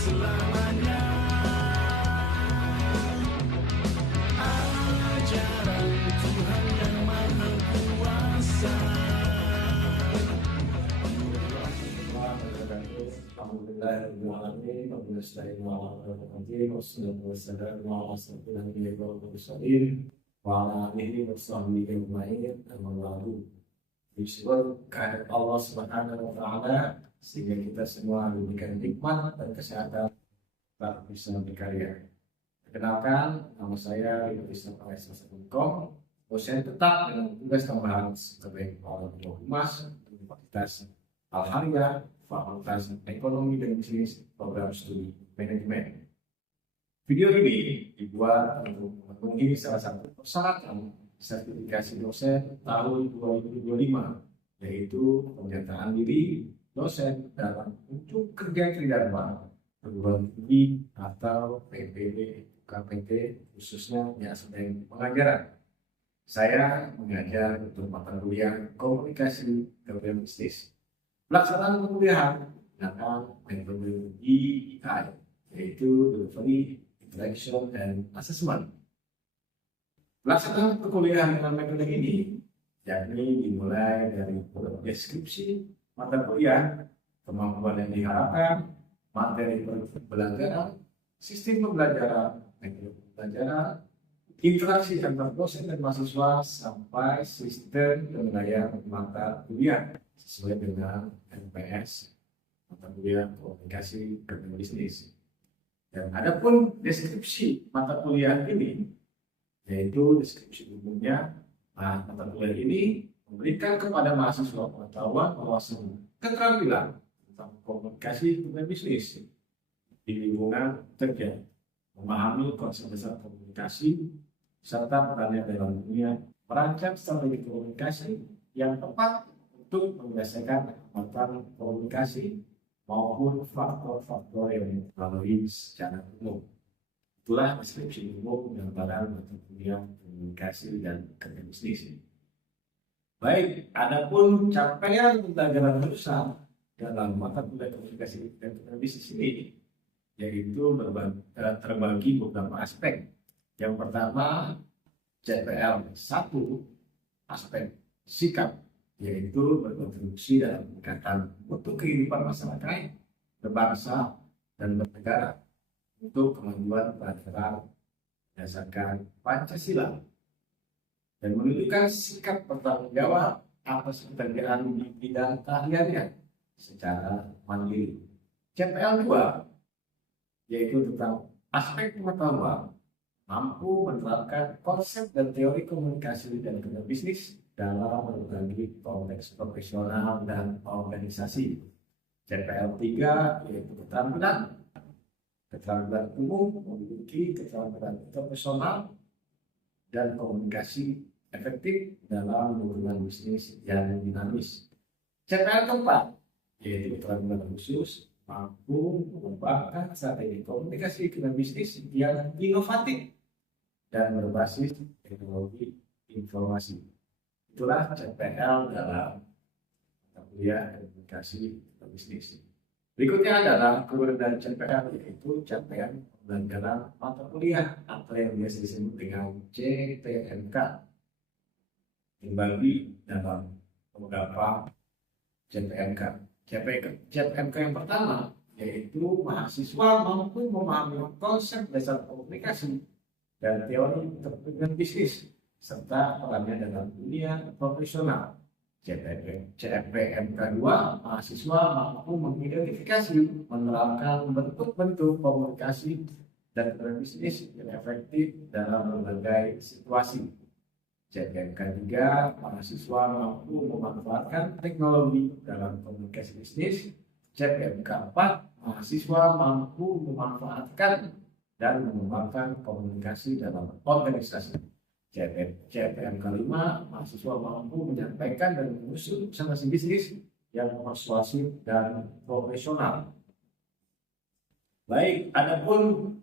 selamanya. Ajaran Tuhan yang Maha Kuasa. Kehadirat Allah Subhanahu wa Ta'ala sehingga kita semua diberikan nikmat dan kesehatan tak bisa berkarya. Perkenalkan, nama saya Idris Nurul, dosen tetap dengan tugas tambahan sebagai kepala bidang humas Universitas Al-Hariyah, Fakultas Ekonomi dan Bisnis, Program Studi Manajemen. Video ini dibuat untuk memenuhi salah satu persyaratan sertifikasi dosen tahun 2025, yaitu pernyataan diri dosen dalam bentuk kerja tridharma perguruan tinggi atau PPD KPT, khususnya yang sedang pengajaran. Saya mengajar untuk mata kuliah komunikasi dan bisnis. Pelaksanaan perkuliahan menggunakan metodologi DI, yaitu Delivery, Interaction, dan Assessment. Pelaksanaan perkuliahan dengan metode ini yakni dimulai dari deskripsi mata kuliah, kemampuan yang diharapkan, materi pembelajaran, sistem pembelajaran, metode pembelajaran, interaksi antar dosen dan mahasiswa, sampai sistem penilaian mata kuliah sesuai dengan MPS, mata kuliah komunikasi dan bisnis. Dan adapun deskripsi mata kuliah ini, yaitu deskripsi umumnya, mata kuliah ini memberikan kepada mahasiswa pengetahuan wawasan keterampilan tentang komunikasi dan bisnis di lingkungan kerja, memahami konsep besar komunikasi, serta perannya dalam dunia merancang strategi komunikasi yang tepat untuk menyelesaikan kekuatan komunikasi maupun faktor-faktor yang dipengaruhi secara umum. Itulah deskripsi umum gambaran mata kuliah komunikasi dan kerja bisnis. Baik, adapun capaian pembelajaran jurusan dalam mata kuliah komunikasi dan kerja bisnis ini, yaitu terbagi beberapa aspek. Yang pertama, CPL 1, aspek sikap, yaitu berkontribusi dalam peningkatan mutu kehidupan masyarakat, berbangsa, dan bernegara untuk kemajuan bernegara berdasarkan Pancasila, dan menunjukkan sikap bertanggung jawab atas pekerjaan di bidang keahliannya secara mandiri. CPL 2, yaitu tentang aspek pengetahuan, mampu menerapkan konsep dan teori komunikasi dan kerja bisnis dalam berbagai konteks profesional dan organisasi. CPL 3, yaitu keterampilan umum, memiliki keterampilan interpersonal dan komunikasi efektif dalam lingkungan bisnis yang dinamis. CPL 4, yaitu keterampilan khusus, mampu mengembangkan strategi komunikasi dan bisnis yang inovatif dan berbasis teknologi informasi. Itulah CPL dalam mata kuliah komunikasi dan bisnis. Berikutnya adalah kemudian CPL, yaitu capaian pembelajaran mata kuliah atau yang biasa disebut dengan CPMK. Dibagi dalam beberapa CPMK. CPMK yang pertama, yaitu mahasiswa mampu memahami konsep dasar komunikasi dan teori kepentingan bisnis serta perannya dalam dunia profesional. CPMK 2, mahasiswa mampu mengidentifikasi, menerapkan bentuk-bentuk komunikasi dan berbisnis yang efektif dalam berbagai situasi. CPMK 3, mahasiswa mampu memanfaatkan teknologi dalam komunikasi bisnis. CPMK 4, mahasiswa mampu memanfaatkan dan mengembangkan komunikasi dalam organisasi. CPMK 5, mahasiswa mampu menyampaikan dan mengusung usaha bisnis yang persuasif dan profesional. Baik, adapun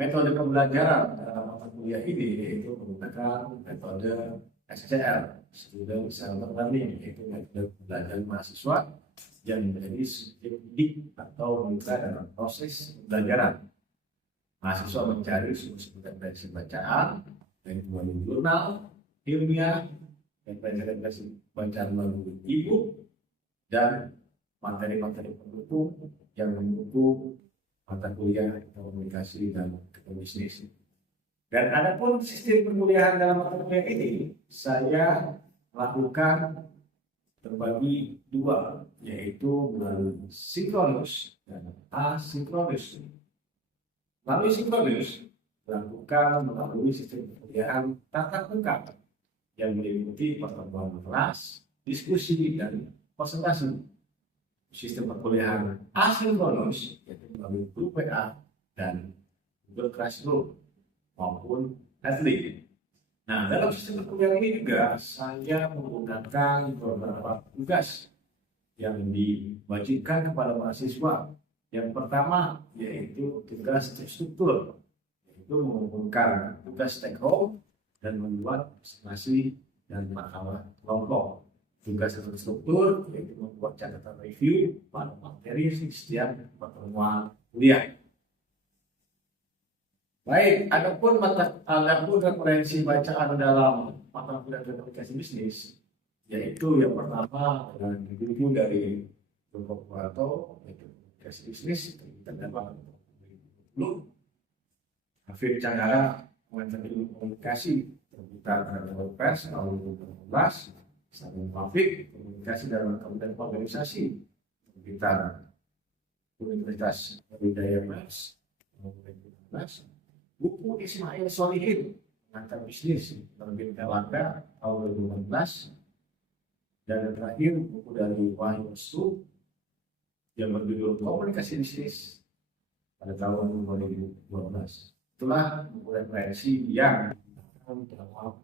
metode pembelajaran dalam mata kuliah ini, yaitu menggunakan metode SCL, Student Centered Learning, yaitu metode pembelajaran mahasiswa yang menjadi subjek didik atau mitra dalam proses pembelajaran. Mahasiswa mencari sumber-sumber referensi bacaan, baik melalui jurnal, ilmiah, referensi bacaan melalui e-book, dan materi-materi pendukung yang mendukung mata kuliah komunikasi dan bisnis. Dan adapun sistem perkuliahan dalam mata kuliah ini saya lakukan terbagi dua, yaitu melalui sinkronus dan asinkronus. Melalui sinkronus dilakukan melalui sistem perkuliahan tatap muka yang meliputi pertemuan kelas, diskusi, dan presentasi. Sistem perkuliahan asinkronus yaitu melalui grup WA dan Google Classroom maupun Padlet. Nah, dalam sistem perkuliahan ini juga saya menggunakan beberapa tugas yang diwajibkan kepada mahasiswa. Yang pertama yaitu tugas terstruktur, yaitu mengumpulkan tugas take home dan membuat presentasi dan makalah kelompok. Tugas terstruktur yaitu membuat catatan review pada materi setiap pertemuan kuliah. Baik, adapun referensi bacaan dalam mata kuliah komunikasi bisnis, yaitu yang pertama adalah buku dari Joko Puarto, yaitu komunikasi bisnis, terdapat belum Hafid Chandra komunikasi terbitan pada pers tahun 2018, Salim Taufik komunikasi dalam kemudian organisasi terbitan Universitas Budaya Pers tahun 2018. Buku Ismail Solihin pengantar bisnis terbit Erlangga tahun 2015, dan yang terakhir buku dari Wahyu Su yang berjudul Komunikasi Bisnis pada tahun 2012. Itulah buku referensi yang dalam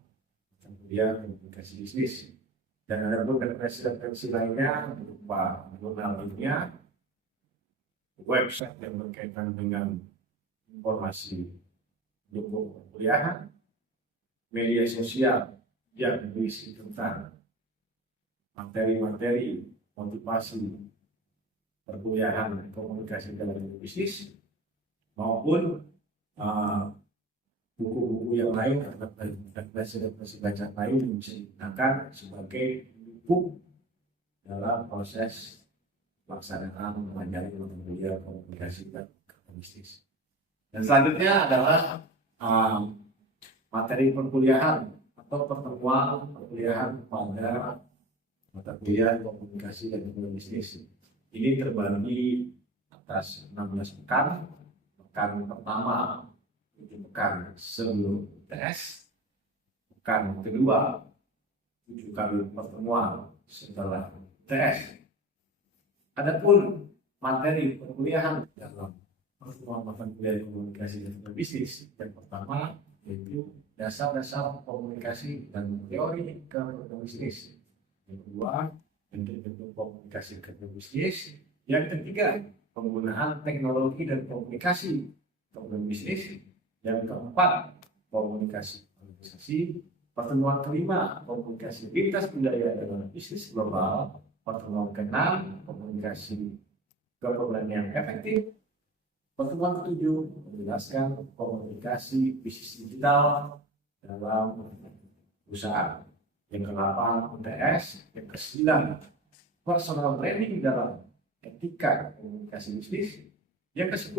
kuliah komunikasi bisnis. Dan ada pun referensi lainnya berupa jurnal ilmiah, website yang berkaitan dengan informasi pendukung perkuliahan, media sosial yang berisi tentang materi-materi motivasi perkuliahan komunikasi dalam bisnis, maupun buku-buku yang lain dan referensi bacaan lain yang bisa digunakan sebagai buku dalam proses pelaksanaan mempelajari mata kuliah komunikasi dan bisnis. Dan selanjutnya adalah materi perkuliahan atau pertemuan perkuliahan pada mata kuliah komunikasi dan bisnis. Ini terbagi atas 16 pekan. Pekan pertama itu pekan sebelum tes. Pekan kedua 7 kali pertemuan setelah tes. Adapun materi perkuliahan dalam pertemuan mata kuliah komunikasi dan bisnis yang pertama yaitu dasar-dasar komunikasi dan teori bisnis. Yang kedua, bentuk-bentuk komunikasi bisnis. Yang ketiga, penggunaan teknologi dan komunikasi bisnis. Yang keempat, komunikasi organisasi. Pertemuan kelima, komunikasi lintas budaya dalam bisnis global. Pertemuan keenam, komunikasi kepemimpinan yang efektif. Pertemuan ketujuh menjelaskan komunikasi bisnis digital dalam perusahaan. Yang ke-8 UTS, yang ke-9 personal training dalam etika komunikasi bisnis, yang ke-10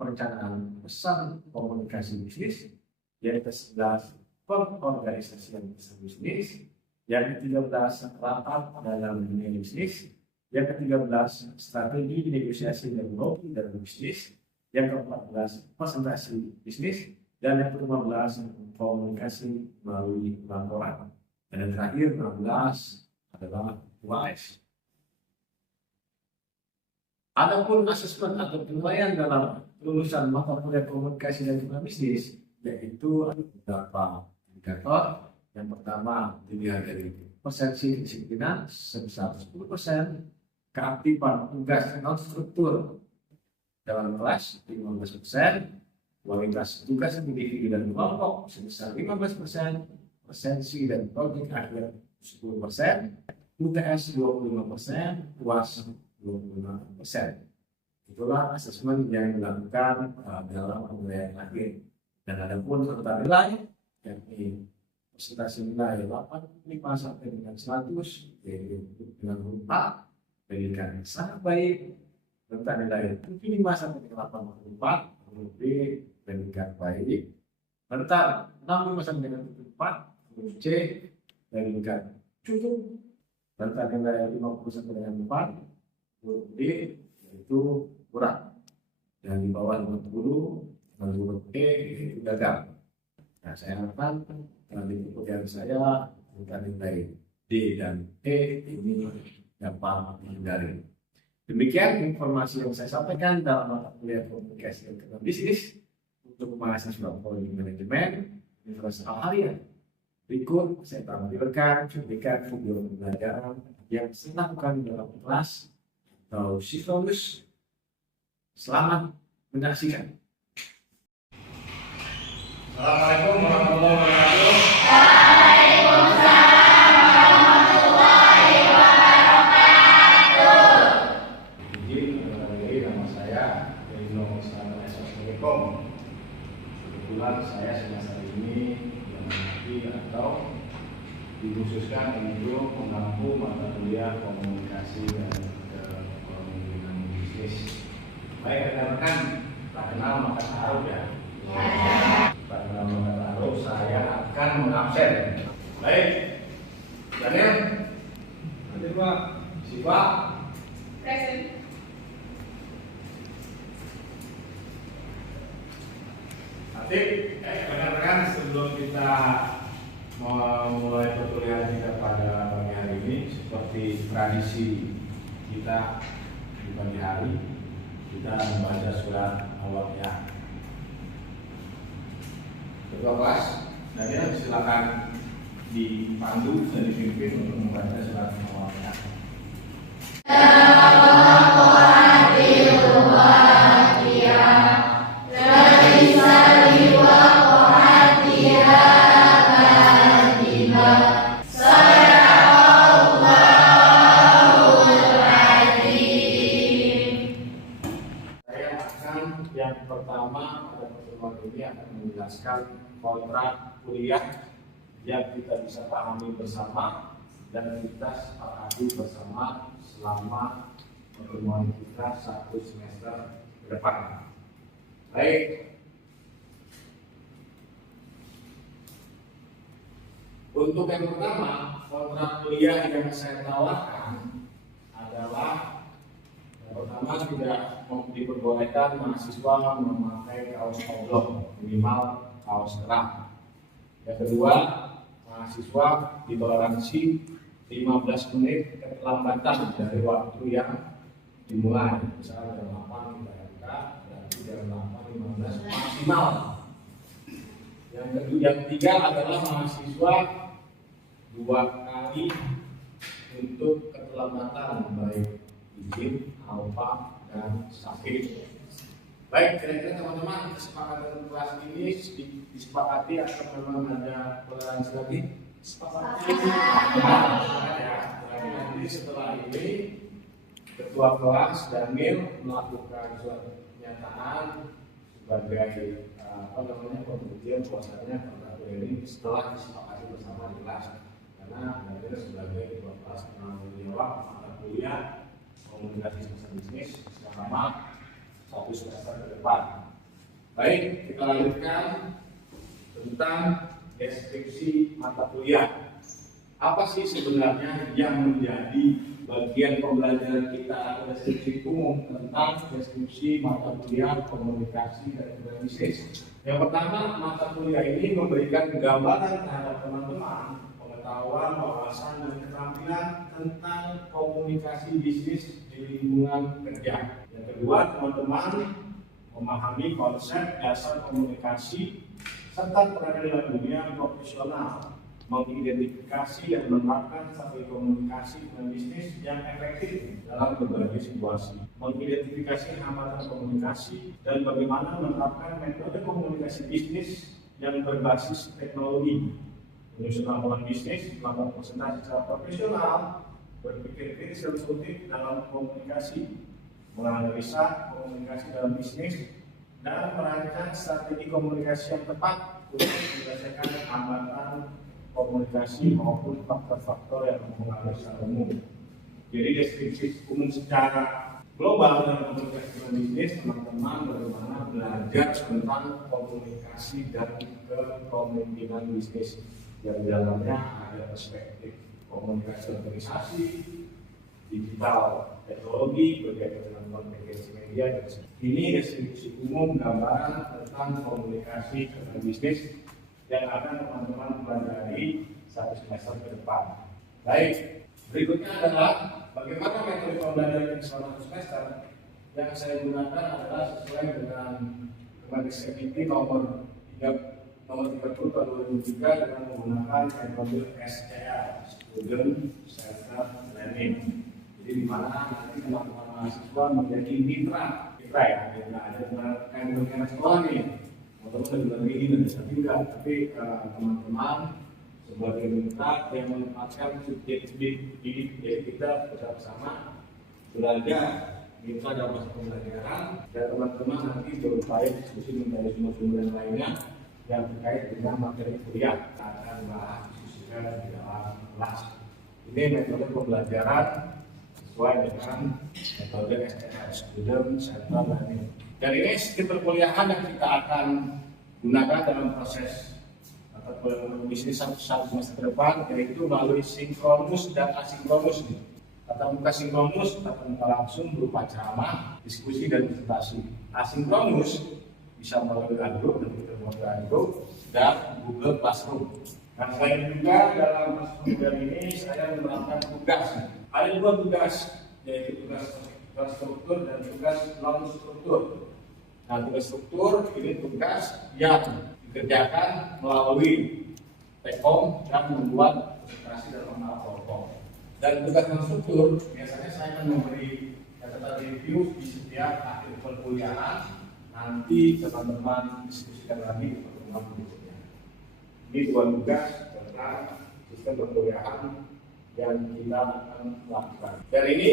perencanaan pesan komunikasi bisnis, yang ke-11 pengorganisasian bisnis, yang ke-13 rapat dalam dunia bisnis, yang ke-13 strategi negosiasi dan lobby dalam bisnis, yang ke-14 presentasi bisnis, dan yang ke-15 komunikasi melalui laporan. Dan yang terakhir 16 adalah UAS. Adapun asesmen atau penilaian dalam lulusan mata kuliah komunikasi dan bisnis, yaitu ada beberapa indikator. Yang pertama dilihat dari persensi kedisiplinan sebesar 10%, keaktifan tugas non struktur dalam kelas 15%, kualitas tugas individu dan kelompok sebesar 15%, presensi dan proyek akhir 10%, UTS 25%, UAS 25%. Itulah asesmen yang dilakukan dalam penilaian akhir. Dan ada pun serta nilai, yakni presentasi nilai 85 sampai dengan 100, yaitu dengan berupa pendidikan yang sangat baik, serta nilai 75 sampai dengan 84, huruf B pendidikan baik, serta 65 sampai dengan 74, huruf C pendidikan cukup, serta nilai 50 sampai dengan 4, huruf D yaitu kurang, dan di bawah 50 huruf E itu gagal. Nah, saya harapkan di pekerjaan saya bukan nilai D dan E ini dapat dihindari. Demikian informasi yang saya sampaikan dalam mata kuliah komunikasi dan bisnis untuk mahasiswa Politeknik Manajemen Universitas Al-Azhar. Berikut saya tampilkan cuplikan video pembelajaran yang saya lakukan dalam kelas atau siklus. Selamat menyaksikan. Assalamualaikum warahmatullahi wabarakatuh. Waalaikumsalam warahmatullahi wabarakatuh. Izin, nama saya Rino Mustafa Assalamualaikum. Kebetulan saya semester ini yang mengerti atau dikhususkan untuk mengampu mata kuliah komunikasi dan kepemimpinan bisnis. Baik rekan-rekan, tak kenal maka taruh ya. Karena taruh saya akan mengabsen. Baik, Daniel, nanti Pak, Siva, Present. Atik, rekan-rekan, sebelum kita memulai perkuliahan kita pada pagi hari ini, seperti tradisi kita di pagi hari, kita membaca surat Al-Waqiah. Ketua kelas, Daniel silakan dipandu dan dipimpin untuk membaca surat Al-Waqiah. Yang pertama pada pertemuan ini akan menjelaskan kontrak kuliah yang kita bisa pahami bersama dan kita sepakati bersama selama pertemuan kita 1 semester ke depan. Baik. Untuk yang pertama, kontrak kuliah yang saya tawarkan adalah yang pertama tidak diperbolehkan mahasiswa memakai kaos oblong, minimal kaos kerah. Yang kedua, mahasiswa ditoleransi 15 menit keterlambatan dari waktu yang dimulai. Misalnya jam 8 kita MK, berarti jam 8:15 maksimal. Yang ketiga adalah mahasiswa 2 kali untuk keterlambatan, baik izin, alfa, dan sakit. Baik, kira-kira teman-teman kesepakatan kelas ini disepakati atau memang ada toleransi lagi? Sepakati. Ya. Nanti setelah ini ketua kelas Daniel melakukan suatu pernyataan sebagai pembuktian bahwasanya kontrak ini setelah disepakati bersama di kelas. Karena Daniel sebagai ketua kelas menanggung jawab mata kuliah komunikasi semester bisnis selama 1 semester ke depan. Baik, kita lanjutkan tentang deskripsi mata kuliah. Apa sih sebenarnya yang menjadi bagian pembelajaran kita atau deskripsi umum tentang deskripsi mata kuliah komunikasi dan bisnis? Yang pertama, mata kuliah ini memberikan gambaran terhadap teman-teman pengetahuan, wawasan, dan keterampilan tentang komunikasi bisnis di lingkungan kerja. Yang kedua, teman-teman memahami konsep dasar komunikasi serta peradaban dunia profesional, mengidentifikasi dan menerapkan strategi komunikasi dan bisnis yang efektif dalam berbagai situasi, mengidentifikasi hambatan komunikasi dan bagaimana menerapkan metode komunikasi bisnis yang berbasis teknologi, menyusun laporan bisnis, melakukan presentasi secara profesional, berpikir kritis dan solutif dalam komunikasi, menganalisa komunikasi dalam bisnis, dan merancang strategi komunikasi yang tepat untuk menyelesaikan hambatan komunikasi maupun faktor-faktor yang mempengaruhi secara umum. Jadi deskripsi umum secara global dalam komunikasi dalam bisnis, teman-teman bagaimana belajar tentang komunikasi dan kepemimpinan bisnis. Yang di dalamnya ada perspektif komunikasi organisasi, digital teknologi, berkaitan dengan komunikasi media, dan ini deskripsi umum gambaran tentang komunikasi dalam bisnis yang akan teman-teman pelajari satu semester ke depan. Baik, berikutnya adalah bagaimana metode pembelajaran selama satu semester. Yang saya gunakan adalah sesuai dengan SPP nomor 30 tahun 2003 dengan menggunakan metode SCL, Student Centered Learning. Jadi di mana nanti teman-teman mahasiswa menjadi mitra ya, ada dengan sekolah nih. Motor lebih ini dan bisa tidak, tapi teman-teman sebagai mitra yang menempatkan subjek didik kita bersama-sama belajar mitra dalam masa pembelajaran, dan teman-teman nanti berupaya diskusi mencari sumber-sumber yang lainnya yang terkait dengan materi kuliah akan bahas diskusikan di dalam kelas. Ini metode pembelajaran sesuai dengan metode SCL, Student Centered Learning. Dan ini sistem perkuliahan yang kita akan gunakan dalam proses atau bisnis satu semester ke depan, yaitu melalui sinkronus dan asinkronus. Tatap muka sinkronus, tatap muka langsung berupa ceramah, diskusi, dan presentasi. Asinkronus bisa melalui Android dan kita melalui Android dan Google Classroom. Nah, selain juga dalam program ini saya menerapkan tugas. Ada dua tugas, yaitu tugas struktur dan tugas non struktur. Nah, tugas struktur ini tugas yang dikerjakan melalui take-home dan membuat presentasi dalam PowerPoint. Dan tugas non struktur biasanya saya akan memberi catatan review di setiap akhir perkuliahan. Nanti teman-teman diskusikan lagi di pertemuan berikutnya. Ini dua tugas tentang sistem perkuliahan yang kita akan lakukan. Dan ini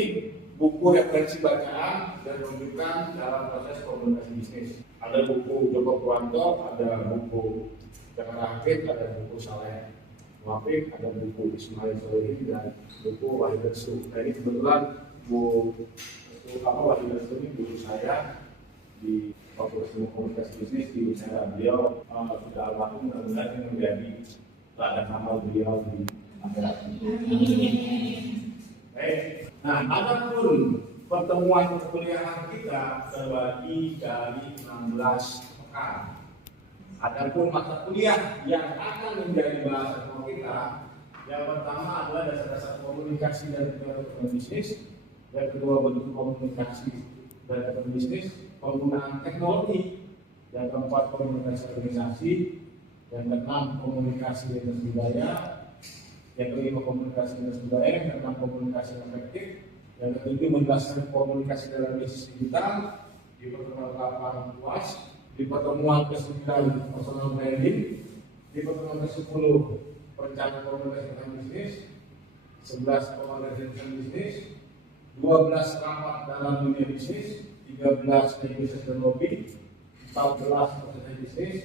buku referensi bacaan dan rujukan dalam proses komunikasi bisnis. Ada buku Joko Purwanto, ada buku Jakarta Akid, ada buku Saleh Muafik, ada buku Ismail Solihin, dan buku Wahid Darsu. Nah, ini kebetulan buku Wahid Darsu ini guru saya di Fakultas Ilmu Komunikasi Bisnis di Usaha. Beliau sudah almarhum, mudah-mudahan ini menjadi ladang amal beliau di akhirat. Baik. Nah, adapun pertemuan perkuliahan kita terbagi dari 16 pekan. Adapun mata kuliah yang akan menjadi bahasan kita, yang pertama adalah dasar-dasar komunikasi dan kegiatan bisnis, yang kedua bentuk komunikasi dan kegiatan bisnis, penggunaan teknologi, yang keempat komunikasi organisasi, yang keenam komunikasi lintas budaya, yang kelima komunikasi lintas budaya, yang keenam komunikasi efektif, yang ketujuh menjelaskan komunikasi dalam bisnis digital. Di pertemuan 8 UAS, di pertemuan ke-9 personal branding, di pertemuan ke-10 perencanaan komunikasi dalam bisnis, 11 komunikasi dalam bisnis, 12 rapat dalam dunia bisnis, 13 bisnis dan lobby, 14 proses bisnis,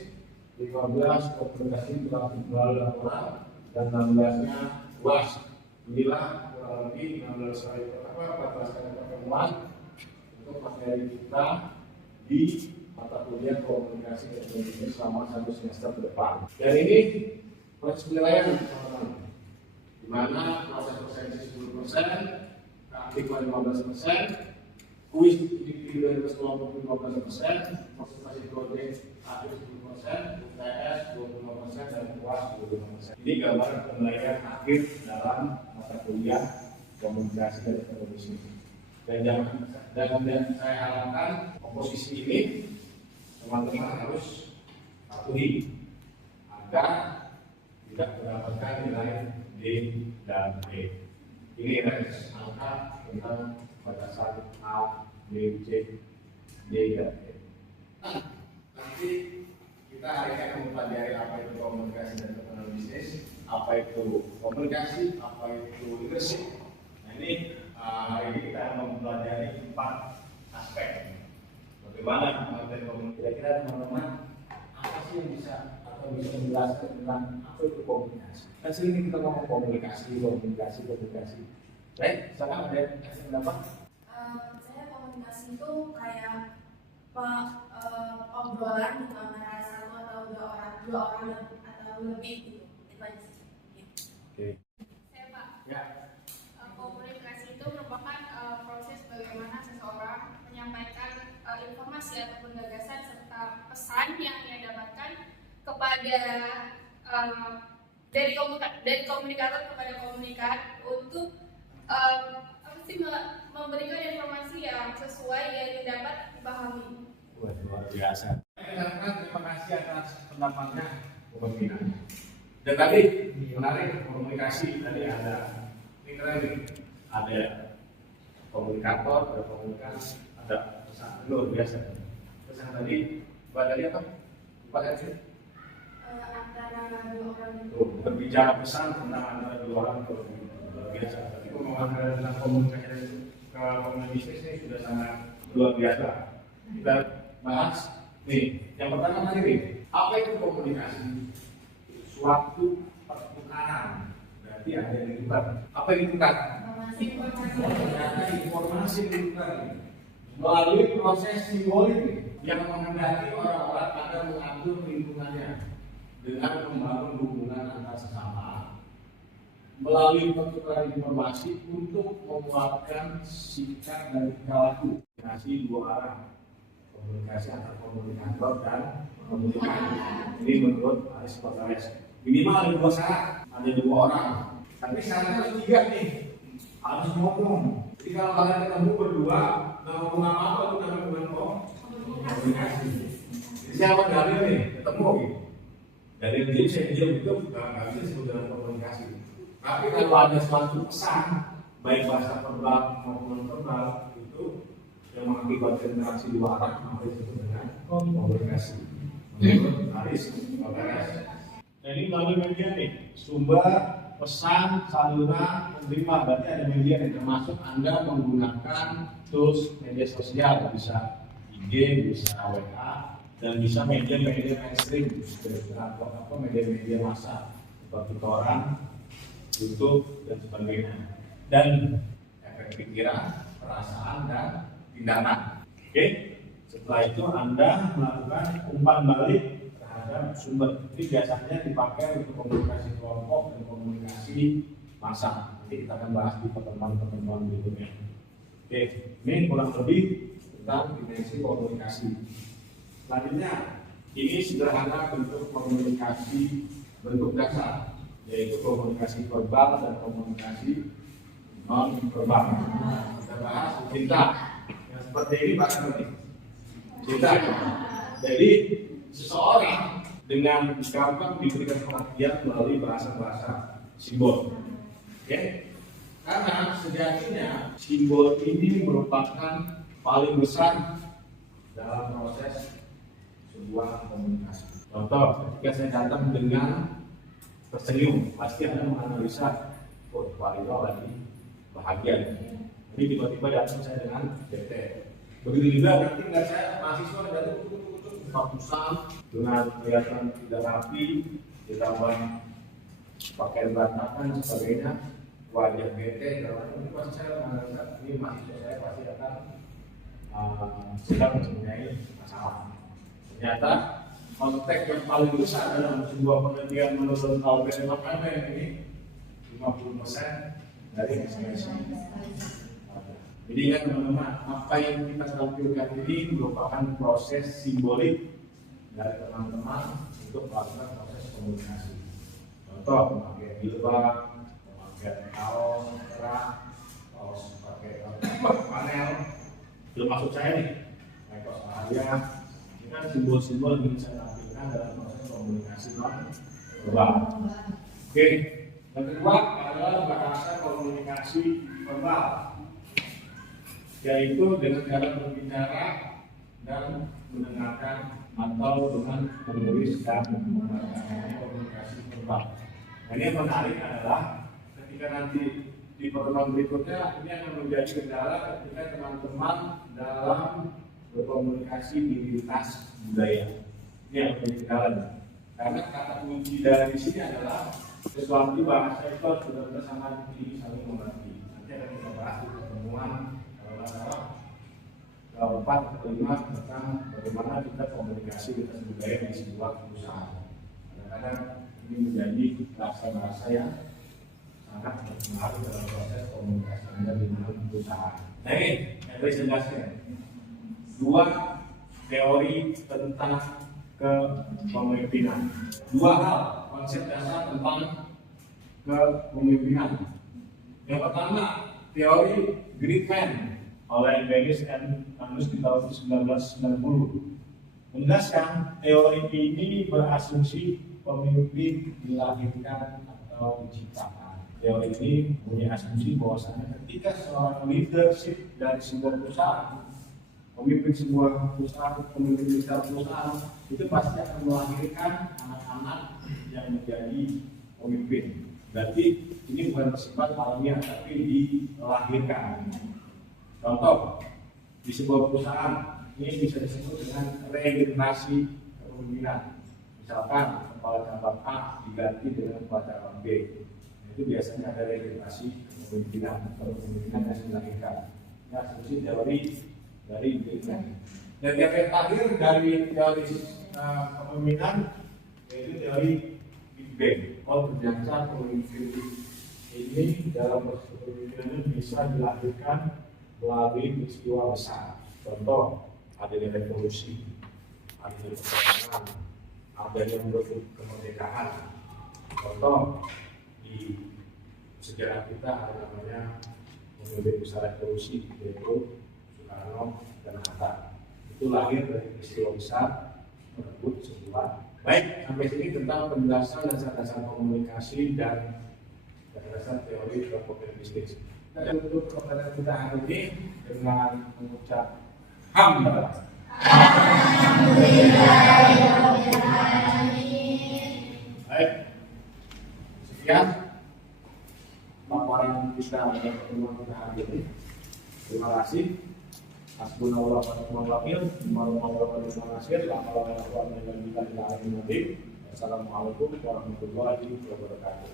15 komunikasi melalui laporan, dan 16-nya UAS. Inilah kurang lebih 16 kali pertemuan, 14 kali pertemuan untuk materi kita di mata kuliah komunikasi dan bisnis selama satu semester ke depan. Dan ini proses penilaian, teman-teman, di mana proses presensi 10%, keaktifan 15%, kuis individu kelompok 15%, konsultasi proyek akhir 10%, UTS 25%, dan UAS 25%. Ini gambaran penilaian akhir dalam mata kuliah komunikasi dan bisnis. Dan saya harapkan komposisi ini teman-teman harus patuhi agar tidak mendapatkan nilai D dan E. Ini range angka tentang batasan A, B, C, D, dan E. Nah, nanti kita hari ini akan mempelajari apa itu komunikasi dan keterangan bisnis, apa itu komunikasi, apa itu leadership. Nah, ini Jadi hari ini kita mempelajari 4 aspek. Bagaimana mengerti komunikasi? Kira-kira teman-teman apa sih yang bisa atau bisa menjelaskan tentang apa itu komunikasi? Kan sering kita ngomong komunikasi. Baik, sekarang ada yang pendapat? Saya komunikasi itu kayak obrolan di antara satu atau dua orang atau lebih gitu. Itu aja sih. Oke. Saya Pak, Ya. komunikasi itu merupakan proses bagaimana seseorang menyampaikan informasi ataupun gagasan serta pesan yang ia dapatkan kepada dari komunikator kepada komunikat untuk memberikan informasi yang sesuai yang dapat dipahami. Wah, luar biasa. Terima kasih atas pendapatnya, Bu Pina. Dan tadi menarik komunikasi tadi ada ini keren nih. Ada komunikator, ada komunikasi, ada pesan luar biasa. Pesan tadi buat tadi apa? Buat tadi Antara dua orang itu. berbicara pesan tentang antara dua orang itu luar biasa. Tapi pemahaman tentang komunikasi ke bisnis ini sudah sangat luar biasa. Kita bahas nih. Yang pertama tadi nih, apa itu komunikasi? Suatu pertukaran. Berarti ada yang ditukar. Apa yang ditukar? Informasi ditukar melalui proses simbolik yang menghendaki orang-orang agar mengatur lingkungannya dengan membangun hubungan antar sesama melalui pertukaran informasi untuk memuatkan sikap dan tingkah laku. Komunikasi dua arah, komunikasi antar komunikator dan komunikan. Ini menurut Aristoteles minimal ada 2 syarat, ada 2 orang. Tapi syaratnya 3 nih, harus ngomong. Jadi kalau kalian ketemu berdua nggak ngomong apa-apa itu namanya bukan komunikasi. Jadi siapa Daniel nih ketemu gitu. Dari dia saya diam itu nggak bisa disebut dengan komunikasi. Tapi kalau ada suatu pesan, baik bahasa verbal maupun non verbal itu yang mengakibatkan interaksi 2 arah, maka disebut dengan komunikasi. Menurut Aristoteles. Jadi melalui media nih, sumber pesan, saluran, penerima, berarti ada media yang termasuk Anda menggunakan tools media sosial, bisa IG, bisa WA, dan bisa media-media mainstream, media-media massa seperti koran, YouTube, dan sebagainya. Dan efek pikiran, perasaan, dan tindakan. Oke, setelah itu Anda melakukan umpan balik terhadap sumber. Ini biasanya dipakai untuk komunikasi kelompok dan komunikasi massa. Nanti kita akan bahas di pertemuan-pertemuan berikutnya. Oke, ini kurang lebih tentang dimensi komunikasi. Selanjutnya, ini sederhana bentuk komunikasi bentuk dasar, yaitu komunikasi verbal dan komunikasi non verbal. Kita bahas cinta. Yang seperti ini Pak Nuri. Cinta. Jadi seseorang dengan gampang diberikan pengertian melalui bahasa-bahasa simbol. Oke? Karena sejatinya simbol ini merupakan paling besar dalam proses sebuah komunikasi. Contoh, ketika saya datang dengan tersenyum, pasti Anda menganalisa, oh Pak Ridho lagi bahagia. Jadi tiba-tiba datang saya dengan bete. Begitu juga nanti nggak saya mahasiswa datang fokusan dengan kelihatan tidak rapi, ditambah pakaian berantakan dan sebagainya, wajah bete, ini pasti saya menganalisa ini mahasiswa saya pasti akan sedang mempunyai masalah. Ternyata konteks yang paling besar dalam sebuah penelitian menurut Albert Einstein ini 50% dari ekspresi. Jadi ingat teman-teman, apa yang kita tampilkan ini merupakan proses simbolik dari teman-teman untuk melakukan proses komunikasi. Contoh, memakai jilbab, memakai kaos cerah, kaos pakai panel. Itu maksud saya nih, kayak kaos bahaya. Ini kan simbol-simbol yang bisa tampilkan dalam proses komunikasi non-verbal. Oke, yang kedua adalah bahasa komunikasi verbal, yaitu dengan cara berbicara dan mendengarkan atau dengan menulis dan membaca komunikasi verbal. Nah, ini yang menarik adalah ketika nanti di pertemuan berikutnya ini akan menjadi kendala ketika teman-teman dalam berkomunikasi di lintas budaya. Ini yang menjadi kendala. Karena kata kunci dari sini adalah sesuatu bahasa itu harus benar-benar sangat saling mengerti. Nanti akan kita bahas di pertemuan keempat atau kelima tentang bagaimana kita komunikasi lintas budaya di sebuah perusahaan. Kadang-kadang ini menjadi bahasa-bahasa yang sangat berpengaruh dalam proses komunikasi Anda dengan perusahaan. Nah ini yang tadi saya jelaskan. Dua teori tentang kepemimpinan. Dua hal konsep dasar tentang kepemimpinan. Yang pertama teori Greatman oleh Baggins and Angus di tahun 1990 menjelaskan teori ini berasumsi pemimpin dilahirkan atau diciptakan. Teori ini punya asumsi bahwasanya ketika seorang leadership dari sebuah perusahaan, pemimpin sebuah perusahaan, pemimpin besar perusahaan itu pasti akan melahirkan anak-anak yang menjadi pemimpin. Berarti ini bukan bersifat alamiah tapi dilahirkan. Contoh di sebuah perusahaan ini bisa disebut dengan regenerasi kepemimpinan. Misalkan kepala cabang A diganti dengan kepala cabang B. Itu biasanya ada regenerasi kepemimpinan atau kepemimpinan yang dilahirkan. Ini asumsi teori dari Greatman. Dan yang terakhir dari teori kepemimpinan yaitu teori Big Bang. Kalau ternyata pemimpin ini dalam proses kepemimpinan bisa dilahirkan melalui peristiwa besar. Contoh adanya revolusi, adanya perang, adanya merebut kemerdekaan. Contoh di sejarah kita ada namanya pemimpin besar revolusi yaitu Soekarno dan Hatta. Itu lahir dari peristiwa besar merebut sebuah. Baik, sampai sini tentang penjelasan dasar-dasar komunikasi dan dasar teori kelompok bisnis. Kita tutup kepada kita hari ini dengan mengucap hamdalah. Baik, sekian paparan kita pada pertemuan kita hari ini. Terima kasih. Hasbunallah wa ni'mal wakil. Assalamualaikum warahmatullahi wabarakatuh.